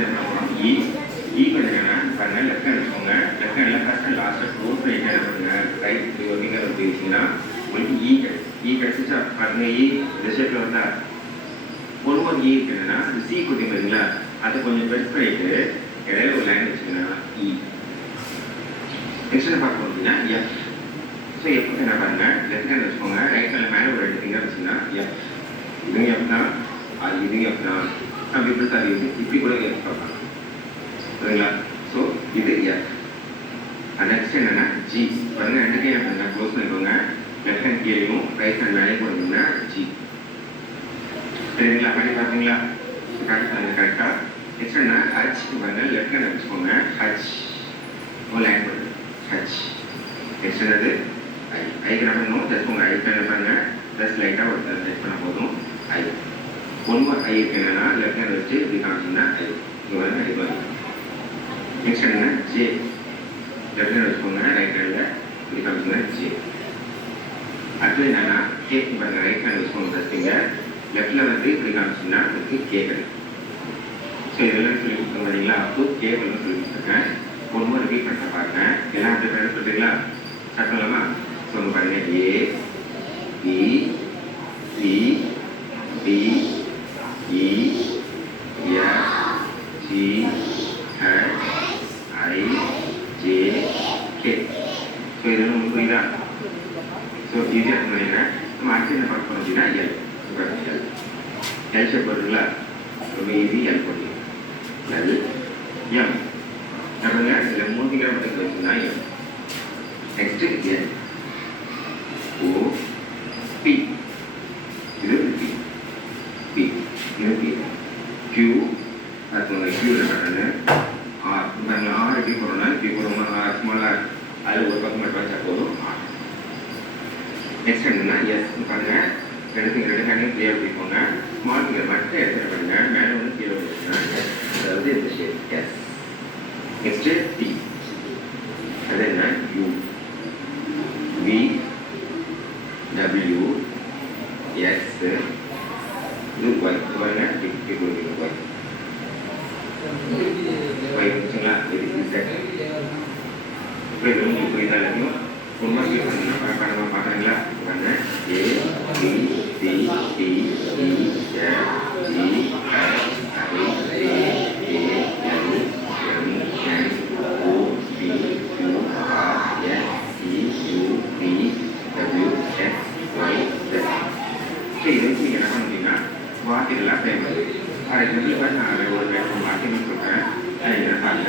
அடுத்து என்ன பண்ணுறோம் இ கொஞ்சம் பாருங்கள் லெஃப்ட் ஹேண்ட் வச்சுக்கோங்க. Left handle first and last close right hand பண்ணுங்க. ரைட் ஃபிங்கர் வந்து வச்சிங்கன்னா உங்களுக்கு இ கிடச்சிச்சா பாருங்க. இந்த ஷேப்பில் வந்தால் ஒரு இருக்கு என்னன்னா அந்த சி குட்டி பார்த்தீங்களா அதை கொஞ்சம் ப்ரெஸ் பண்ணிட்டு இடையில ஒரு லைன் வச்சுக்கோங்க. நெக்ஸ்ட் என்ன பார்க்க அப்படின்னா எஃப். ஸோ எப்போ என்ன பாருங்க லெஃப்ட் ஹேண்ட் வச்சுக்கோங்க. ரைட் ஹேண்டில் மேலே ஒரு 2 ஃபிங்கர் வச்சுன்னா எஃப். இதுங்க எஃப் தான், அது இதுங்க எஃப் தான். நம்ம இப்படி தான் இப்படி கூட எஃப் பார்க்கலாம் சரிங்களா. ஸோ இது எஃப். நெக்ஸ்ட் என்னன்னா ஜி பாருங்க. 2 கை என்ன பண்ணுங்க க்ளோஸ் பண்ணிக்கோங்க. லெஃப்ட் ஹேண்ட் கீழேயும் ரைட் ஹேண்ட் மேலேயும் போனீங்கன்னா ஜி சரிங்களா. பண்ணி பார்த்தீங்களா கரெக்டாக. நெக்ஸ்ட் என்ன ஹச் பாருங்க. லெஃப்ட் ஹேண்ட் வச்சுக்கோங்க. ஹச் ஒரு லைன் பண்ணுங்க ஹச். நெக்ஸ்ட் என்னது ஐக்கு என்ன பண்ணணும் ஜஸ்ட் உங்கள் ஐக்கு என்ன பாருங்க ஜஸ்ட் லைட்டாக ஒரு செட் பண்ண போதும் ஐ. ஒன்று ஐ இருக்கு என்னன்னா லெஃப்ட் ஹேண்ட் வச்சு இப்படி காமிச்சிங்கன்னா ஐ இங்கே பாருங்க ஐ பாருங்க. நெக்ஸ்ட் என்ன ஜே. லெஃப்ட் ஹேண்ட் வச்சுக்கோங்க. ரைட் ஹேண்டில் இப்படி காமிச்சிங்கன்னா ஜே. அடுத்தது என்னன்னா கேக் பாருங்க. ரைட் ஹேண்ட் வச்சுக்கோங்க ஃபர்ஸ்ட் ஃபிங்கர். லெஃப்டில் வந்து இப்படி காமிச்சிங்கன்னா அதுக்கு கே கிடைக்கும். ஸோ இதெல்லாம் சொல்லி கொடுத்தோம் பார்த்தீங்களா. அப்போ கே வந்து சொல்லி கொடுத்துருக்கேன். ஒன்று ரிப்பீட் பண்ணுற பாருங்க. எல்லாம் அப்படி பேர் சொல்கிறீங்களா ஸ்டார்ட் பண்ணலாமா. ஸோ வந்து பாருங்க A B C D E F G H I J K. So இதெல்லாம் உங்களுக்கு புரியுதா. ஸோ ஈஸியாக சொன்னீங்கன்னா நம்ம அடுத்து என்ன பார்க்க போகிறோம் அப்படின்னா எல். எல் ஷேப் வருதுங்களா. ரொம்ப ஈஸி. எல் போடுங்க. எல் எம் பாருங்க. இதில் 3 ஃபிங்கர் மட்டும் வச்சுன்னா எம். நெக்ஸ்ட் என் ஓ பி. இது பி பி இது பி கியூ. அது கியூ என்ன ஆர் பாருங்க. ஆர் எப்படி போகிறோம்னா இப்படி போகிறோம்னா ஆர் ஸ்மால் ஆர் அதில் ஒரு பக்கம் மட்டும் வச்சா போதும் ஆர். நெக்ஸ்ட் என்னன்னா எஸ் பாருங்க. 2 ஃபிங்கர் ஹேண்டையும் கிளியர் பண்ணிக்கோங்க. ஸ்மால் ஃபிங்கர் மட்டும் எடுத்துகிட்டு பாருங்க. மேலே வந்து கீழே வச்சுன்னா அதாவது இந்த ஷேப் எஸ். Next T. அது என்ன யூ வி டபிள்யூ எக்ஸ் இது ஒய். பாருங்க இப்படி கொடுக்குறீங்க ஒய் ஒய் வச்சுங்களா. இது இசட். இப்போ இது உங்களுக்கு புரியுதா எல்லாத்தையும் ரொம்ப ஸ்பீட் பண்ணீங்கன்னா படமாக பார்க்குறீங்களா. பாருங்க A B C D E F G H I J K L M N O P Q R S T U V W X Y Z. So இது நீங்கள் என்ன பண்ணுறீங்கன்னா வார்த்தைகள்லாம் தேவை. ஃபார் எக்ஸாம்பிள் நான் ஒரு